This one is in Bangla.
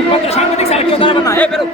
একমাত্র সাংবাদিক সাহিত্য দাঁড়ানো না হ্যাঁ বেরো।